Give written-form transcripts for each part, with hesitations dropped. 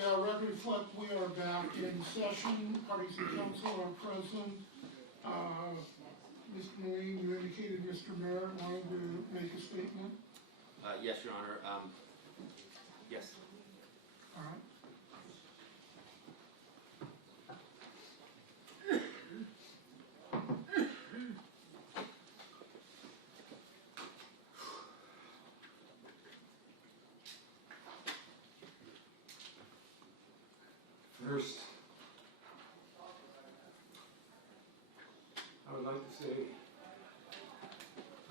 record reflect we are back in session. Parties and council are present. Mr. Marine, you indicated Mr. Merritt wanted to make a statement. Yes, Your Honor. Yes. All right. First, I would like to say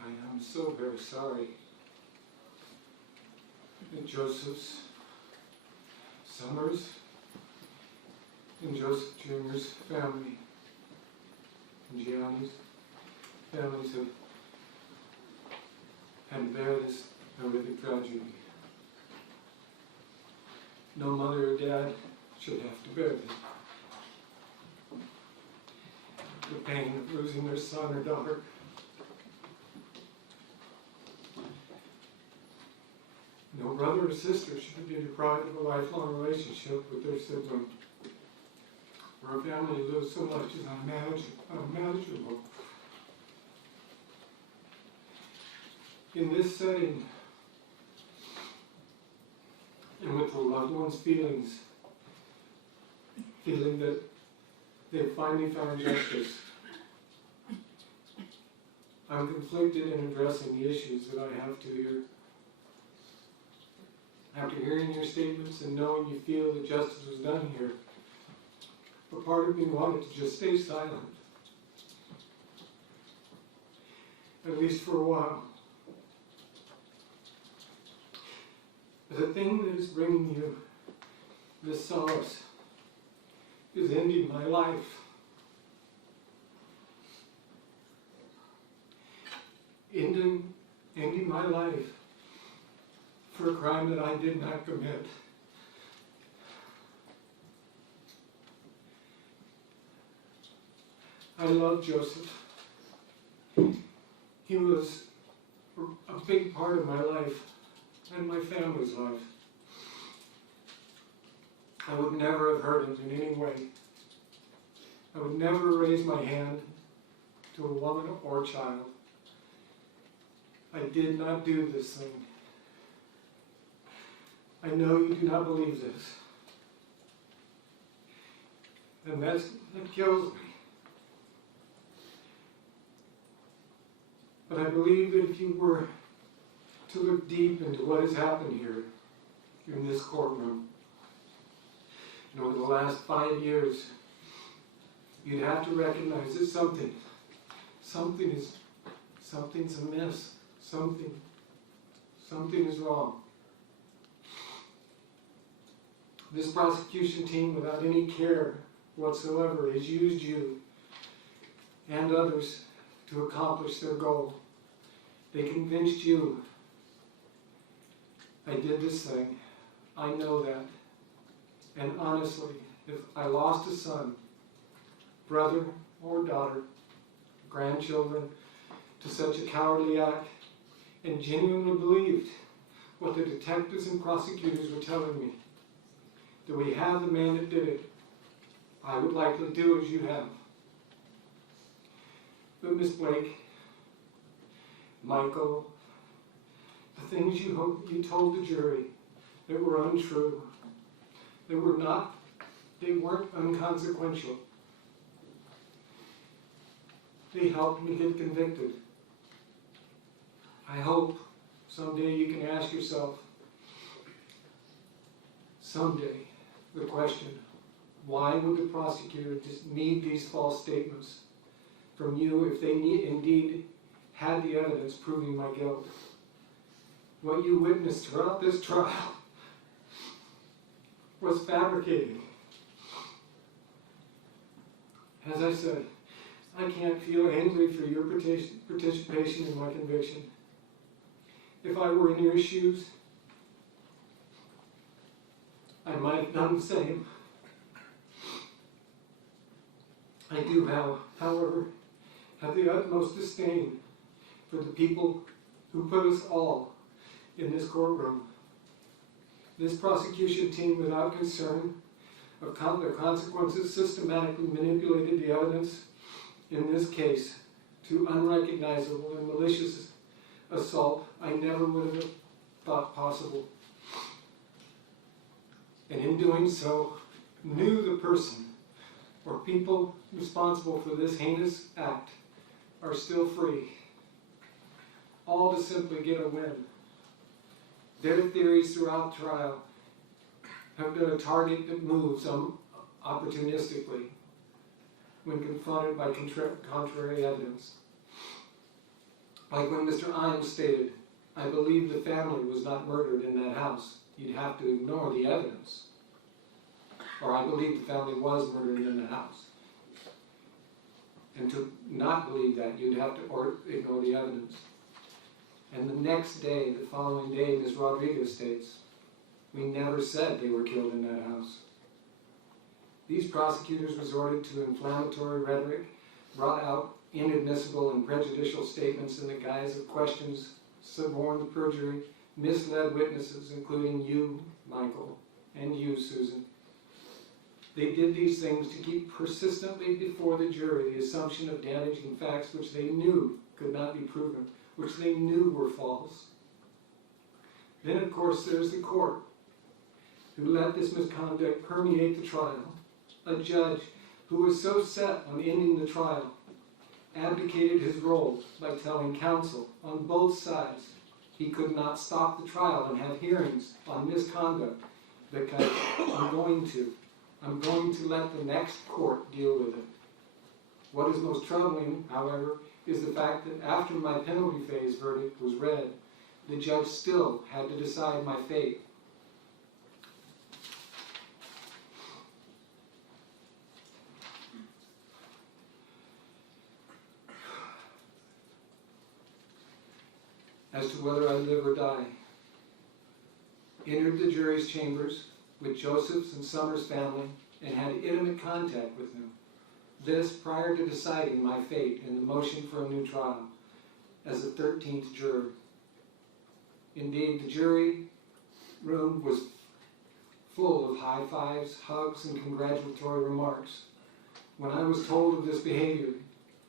I am so very sorry that Joseph's, Summers, and Joseph Jr.'s family and Gianni's families have had to bear this horrific tragedy. No mother or dad should have to bear this. The pain of losing their son or daughter. No brother or sister should be deprived of a lifelong relationship with their sibling. For a family to lose so much is unimaginable. In this setting, and with the loved one's feeling that they finally found justice, I'm conflicted in addressing the issues that I have to hear. After hearing your statements and knowing you feel that justice was done here, a part of me wanted to just stay silent, at least for a while. The thing that is bringing you this solace is ending my life. Ending my life for a crime that I did not commit. I love Joseph. He was a big part of my life and my family's life. I would never have hurt him in any way. I would never raise my hand to a woman or child. I did not do this thing. I know you do not believe this. And that kills me. But I believe that if you were to look deep into what has happened here in this courtroom, and over the last 5 years, you'd have to recognize that something's amiss. Something is wrong. This prosecution team, without any care whatsoever, has used you and others to accomplish their goal. They convinced you I did this thing. I know that. And honestly, if I lost a son, brother or daughter, grandchildren, to such a cowardly act, and genuinely believed what the detectives and prosecutors were telling me, that we have the man that did it, I would likely do as you have. But Miss Blake, Michael, the things you told the jury that were untrue, they weren't unconsequential. They helped me get convicted. I hope someday you can ask yourself, someday, the question, why would the prosecutor just need these false statements from you if they indeed had the evidence proving my guilt? What you witnessed throughout this trial was fabricated. As I said, I can't feel angry for your participation in my conviction. If I were in your shoes, I might have done the same. I do, however, have the utmost disdain for the people who put us all in this courtroom. This prosecution team, without concern of the consequences, systematically manipulated the evidence in this case to unrecognizable and malicious assault I never would have thought possible. And in doing so, knew the person or people responsible for this heinous act are still free, all to simply get a win. Their theories throughout trial have been a target that moves opportunistically when confronted by contrary evidence. Like when Mr. Imes stated, "I believe the family was not murdered in that house." You'd have to ignore the evidence. Or "I believe the family was murdered in the house." And to not believe that, you'd have to ignore the evidence. And the next day, the following day, Ms. Rodriguez states, "We never said they were killed in that house." These prosecutors resorted to inflammatory rhetoric, brought out inadmissible and prejudicial statements in the guise of questions, suborned perjury, misled witnesses, including you, Michael, and you, Susan. They did these things to keep persistently before the jury the assumption of damaging facts which they knew could not be proven, which they knew were false. Then, of course, there's the court, who let this misconduct permeate the trial. A judge who was so set on ending the trial abdicated his role by telling counsel on both sides he could not stop the trial and have hearings on misconduct because I'm going to let the next court deal with it. What is most troubling, however, is the fact that after my penalty phase verdict was read, the judge still had to decide my fate. As to whether I live or die. Entered the jury's chambers with Joseph's and Summers' family and had intimate contact with them. This prior to deciding my fate in the motion for a new trial as the 13th juror. Indeed, the jury room was full of high fives, hugs, and congratulatory remarks. When I was told of this behavior,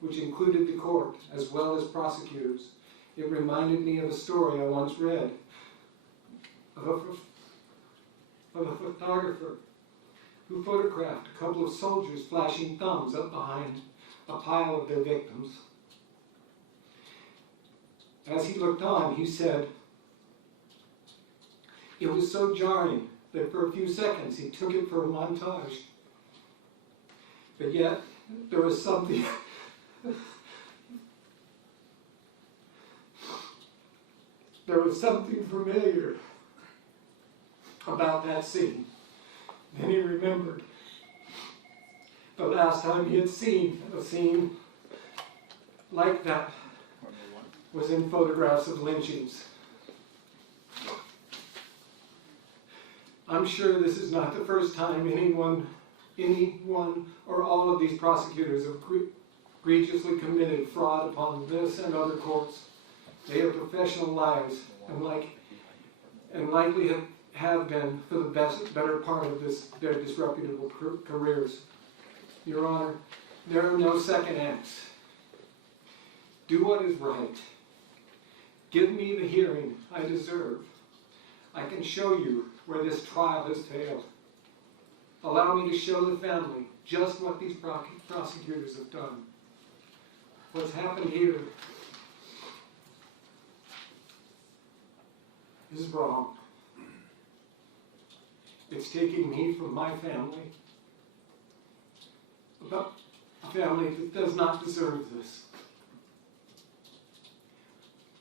which included the court as well as prosecutors, it reminded me of a story I once read of a photographer who photographed a couple of soldiers flashing thumbs up behind a pile of their victims. As he looked on, he said, "It was so jarring that for a few seconds he took it for a montage. But yet, there was something familiar about that scene." Then he remembered the last time he had seen a scene like that was in photographs of lynchings. I'm sure this is not the first time anyone or all of these prosecutors have egregiously committed fraud upon this and other courts. They are professional liars and likely have been for the better part of their disreputable careers. Your Honor, there are no second acts. Do what is right. Give me the hearing I deserve. I can show you where this trial has failed. Allow me to show the family just what these prosecutors have done. What's happened here is wrong. It's taking me from my family, a family that does not deserve this.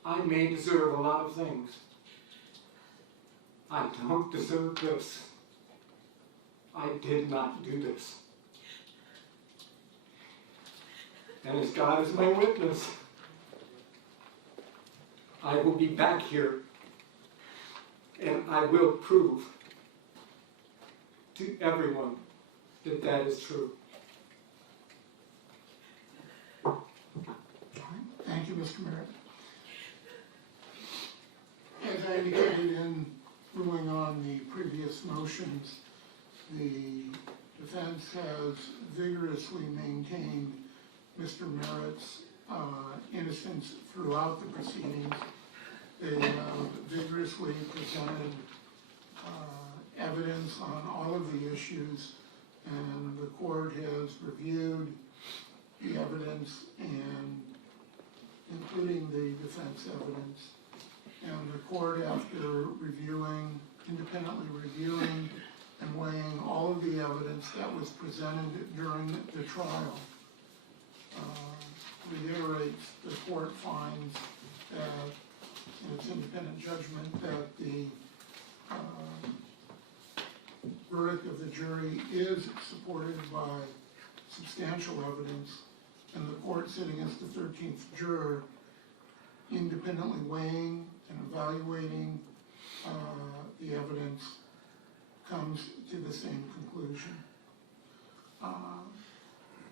I may deserve a lot of things. I don't deserve this. I did not do this. And as God is my witness, I will be back here and I will prove to everyone that that is true. Thank you, Mr. Merritt. As I indicated in ruling on the previous motions, the defense has vigorously maintained Mr. Merritt's innocence throughout the proceedings. They have vigorously presented evidence on all of the issues, and the court has reviewed the evidence, and including the defense evidence. And the court, after independently reviewing and weighing all of the evidence that was presented during the trial, reiterates the court finds that, in its independent judgment, that the verdict of the jury is supported by substantial evidence, and the court, sitting as the 13th juror, independently weighing and evaluating the evidence, comes to the same conclusion.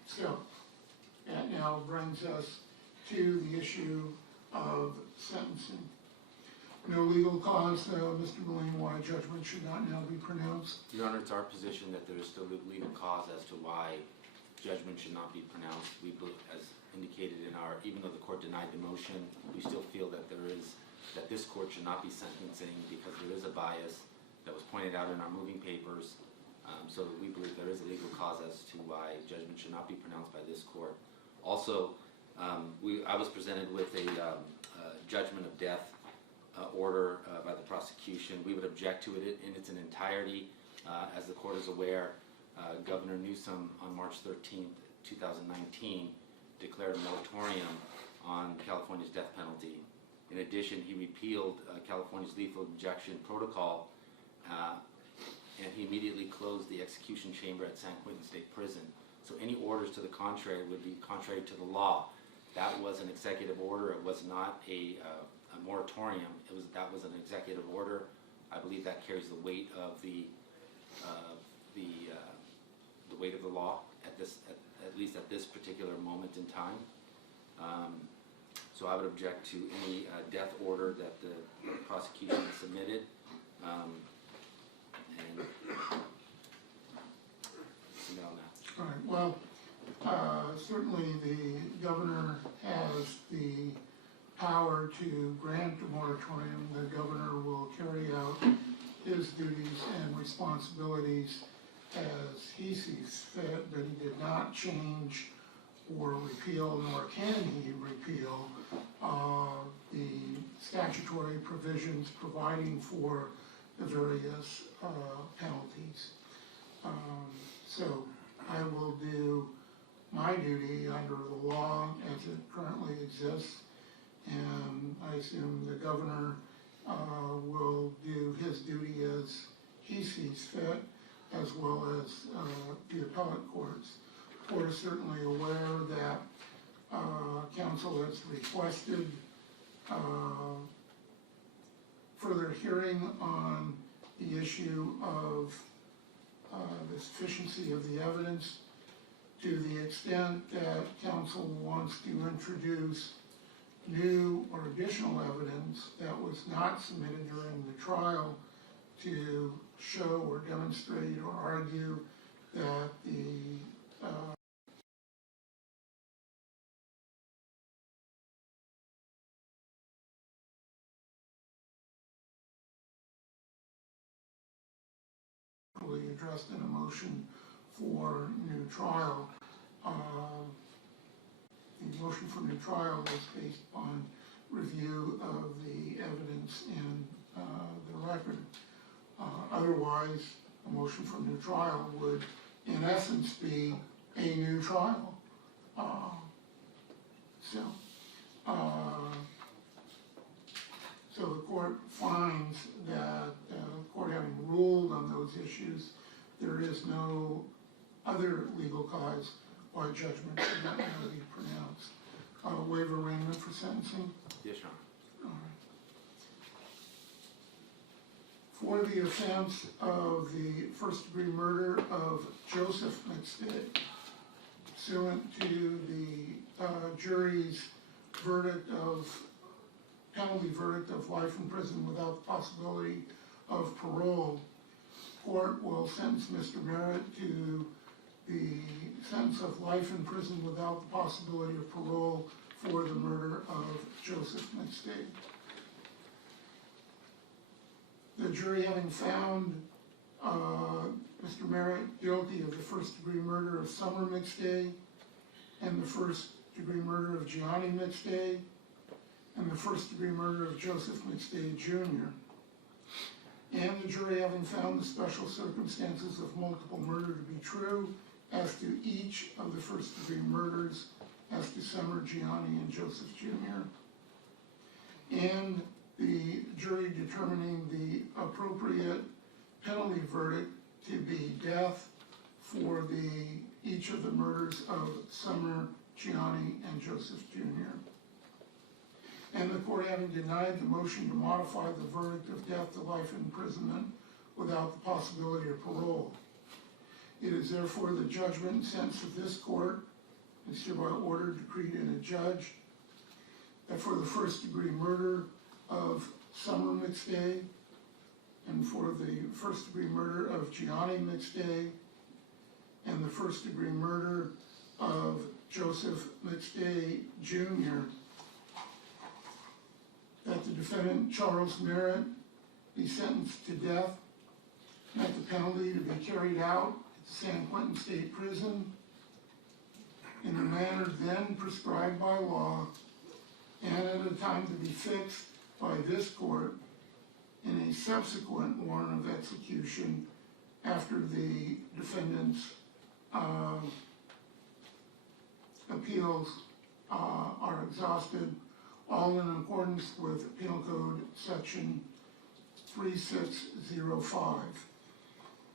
So that now brings us to the issue of sentencing. No legal cause, Mr. Mullane, why judgment should not now be pronounced? Your Honor, it's our position that there is still legal cause as to why judgment should not be pronounced. We, as indicated in our, even though the court denied the motion, we still feel that that this court should not be sentencing because there is a bias that was pointed out in our moving papers. So we believe there is a legal cause as to why judgment should not be pronounced by this court. Also, I was presented with a judgment of death order by the prosecution. We would object to it in its entirety. As the court is aware, Governor Newsom on March 13th, 2019 declared a moratorium on California's death penalty. In addition, he repealed California's lethal injection protocol, and he immediately closed the execution chamber at San Quentin State Prison. So any orders to the contrary would be contrary to the law. That was an executive order. It was not a moratorium. That was an executive order. I believe that carries the weight of the weight of the law at least at this particular moment in time. So I would object to any death order that the prosecution submitted. And on that. All right. Well, certainly the governor has the power to grant a moratorium. The governor will carry out his duties and responsibilities as he sees fit, but he did not change or repeal, nor can he repeal, the statutory provisions providing for the various penalties. So I will do my duty under the law as it currently exists, and I assume the governor will do his duty as he sees fit, as well as the appellate courts. The court is certainly aware that counsel has requested further hearing on the issue of the sufficiency of the evidence. To the extent that counsel wants to introduce new or additional evidence that was not submitted during the trial to show or demonstrate or argue that the addressed in a motion for new trial. The motion for new trial is based on review of the evidence in the record. Otherwise, a motion for new trial would, in essence, be a new trial. So the court finds that the court having ruled on those issues, there is no other legal cause why judgment should not now be pronounced. Waiver arraignment for sentencing? Yes, Your Honor. All right. For the offense of the first-degree murder of Joseph McStitt, pursuant to the jury's penalty verdict of life in prison without the possibility of parole, court will sentence Mr. Merritt to the sentence of life in prison without the possibility of parole for the murder of Joseph McStay. The jury, having found Mr. Merritt guilty of the first-degree murder of Summer McStay and the first-degree murder of Gianni McStay and the first-degree murder of Joseph McStay Jr., and the jury, having found the special circumstances of multiple murder to be true as to each of the first-degree murders as to Summer, Gianni, and Joseph Jr., and the jury determining the appropriate penalty verdict to be death for each of the murders of Summer, Gianni, and Joseph Jr. And the court, having denied the motion to modify the verdict of death to life imprisonment without the possibility of parole. It is therefore the judgment and sentence of this court, is hereby ordered, decreed, and adjudged, that for the first-degree murder of Summer McStay and for the first-degree murder of Gianni McStay and the first-degree murder of Joseph McStay Jr., that the defendant, Charles Merritt, be sentenced to death, and that the penalty to be carried out at the San Quentin State Prison in the manner then prescribed by law and at a time to be fixed by this court in a subsequent warrant of execution after the defendant's appeals are exhausted, all in accordance with Penal Code Section 3605.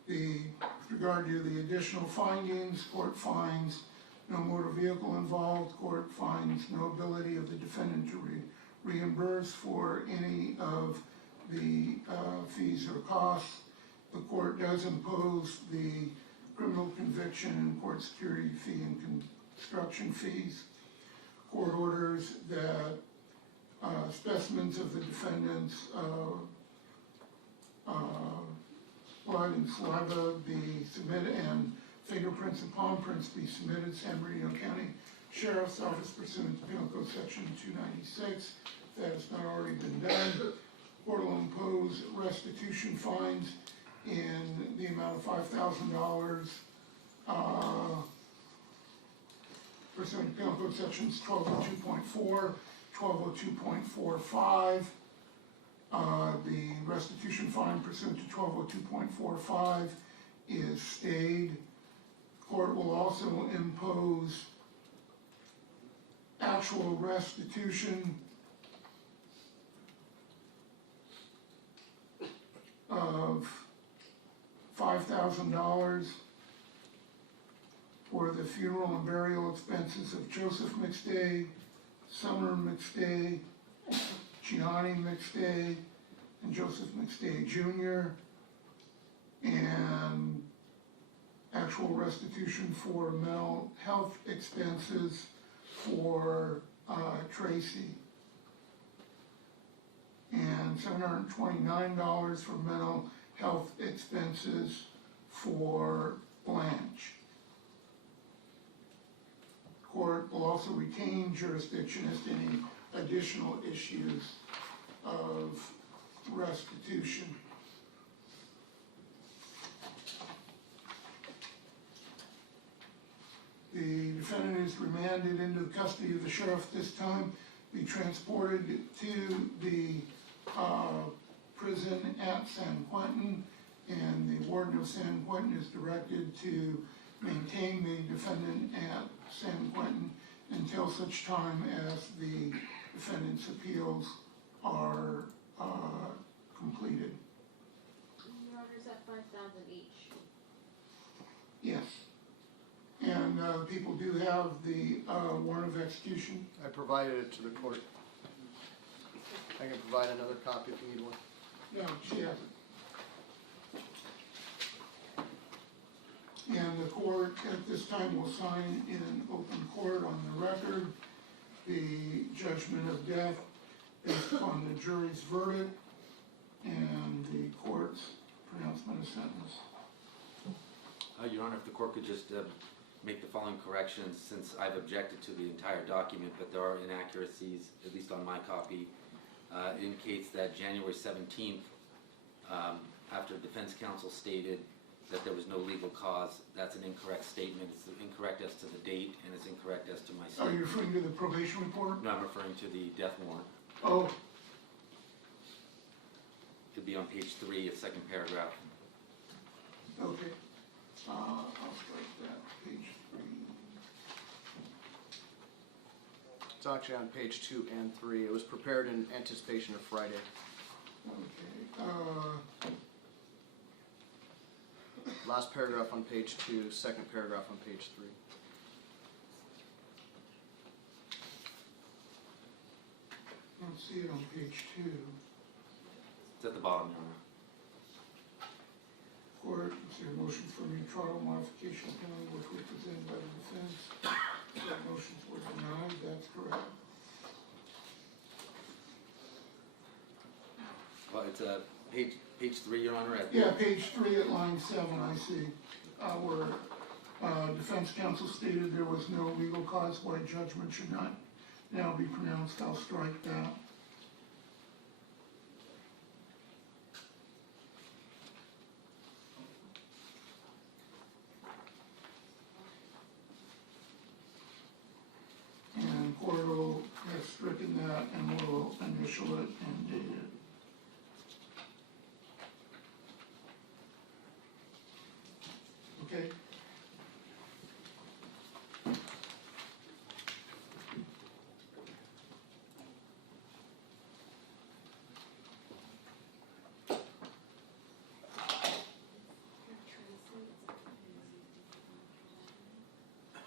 With regard to the additional findings, court finds no motor vehicle involved, court finds no ability of the defendant to reimburse for any of the fees or costs. The court does impose the criminal conviction and court security fee and construction fees. Court orders that specimens of the defendant's blood and saliva be submitted and fingerprints and palm prints be submitted to San Bernardino County Sheriff's Office pursuant to Penal Code Section 296. If that has not already been done, court will impose restitution fines in the amount of $5,000 pursuant to Penal Code Sections 1202.4, 1202.45. The restitution fine pursuant to 1202.45 is stayed. Court will also impose actual restitution of $5,000 for the funeral and burial expenses of Joseph McStay, Summer McStay, Gianni McStay, and Joseph McStay Jr., and actual restitution for mental health expenses for Tracy, and $729 for mental health expenses for Blanche. Court will also retain jurisdiction as to any additional issues of restitution. The defendant is remanded into the custody of the sheriff this time, be transported to the prison at San Quentin, and the warden of San Quentin is directed to maintain the defendant at San Quentin until such time as the defendant's appeals are completed. Your Honor, is that $5,000 each? Yes. And people do have the warrant of execution. I provided it to the court. I can provide another copy if you need one. No, she hasn't. And the court at this time will sign in open court on the record the judgment of death based upon the jury's verdict and the court's pronouncement of sentence. Your Honor, if the court could just make the following corrections, since I've objected to the entire document, but there are inaccuracies, at least on my copy. It indicates that January 17th, after defense counsel stated that there was no legal cause, that's an incorrect statement. It's incorrect as to the date, and it's incorrect as to my Are you statement. referring to the probation report? No, I'm referring to the death warrant. Oh, It'd be on page 3 of second paragraph. okay. I'll strike that, page 3. It's actually on page 2 and 3. It was prepared in anticipation of Friday. Okay, Last paragraph on page 2, second paragraph on page 3. I don't see it on page 2. It's at the bottom, Your Honor. Court, is there a motion for new trial modification penalty which was presented by the defense? That motions were denied, that's correct. Well, it's page 3, Your Honor. Yeah, page 3 at line 7, I see, where defense counsel stated there was no legal cause why judgment should not now be pronounced. I'll strike that. And court will have stricken that and will initial it and date it. Okay.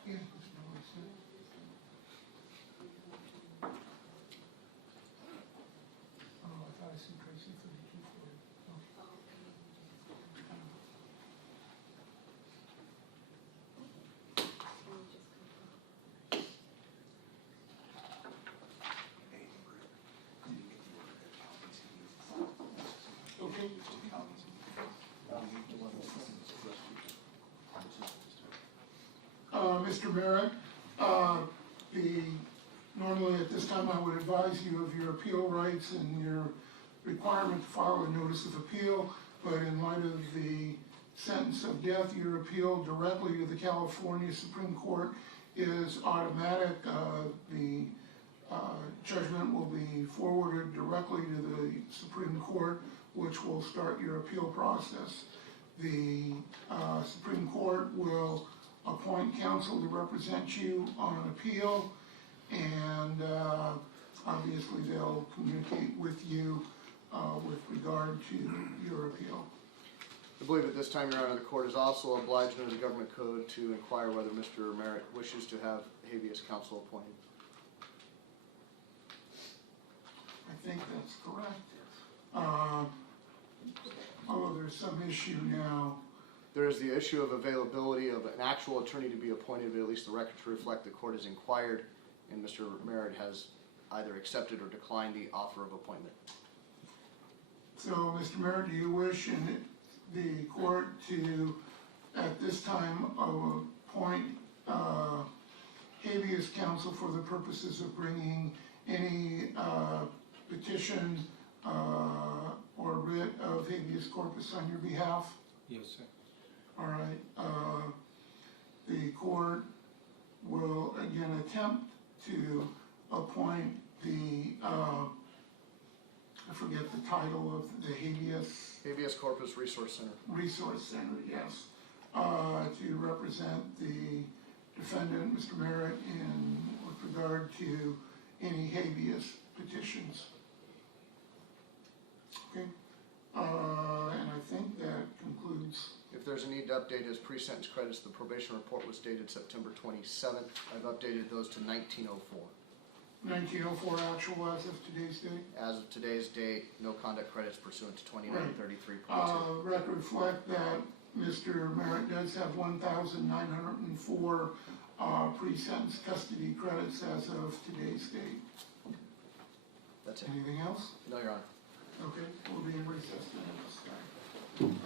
Yeah, that's not what I said. Oh, I thought I said Tracy 3240. Okay. Mr. Merritt, normally at this time I would advise you of your appeal rights and your requirement to file a notice of appeal, but in light of the sentence of death, your appeal directly to the California Supreme Court is automatic. The judgment will be forwarded directly to the Supreme Court, which will start your appeal process. The Supreme Court will appoint counsel to represent you on appeal, and obviously they'll communicate with you with regard to your appeal. I believe at this time, Your Honor, the court is also obliged under the government code to inquire whether Mr. Merritt wishes to have habeas counsel appointed. I think that's correct. Although there's some issue now. There is the issue of availability of an actual attorney to be appointed, but at least the record to reflect the court has inquired, and Mr. Merritt has either accepted or declined the offer of appointment. So, Mr. Merritt, do you wish in the court to, at this time, appoint habeas counsel for the purposes of bringing any petition or writ of habeas corpus on your behalf? Yes, sir. All right. The court will again attempt to appoint the, I forget the title of the Habeas Corpus Resource Center. Resource Center, yes, to represent the defendant, Mr. Merritt, in with regard to any habeas petitions. Okay, and I think that concludes. If there's a need to update his pre-sentence credits, the probation report was dated September 27th. I've updated those to 1904. 1904 actual as of today's date. As of today's date, no conduct credits pursuant to 2933.2. Record reflect that Mr. Merritt does have 1,904 pre-sentence custody credits as of today's date. That's it. Anything else? No, Your Honor. Okay, we'll be in recess then at this time.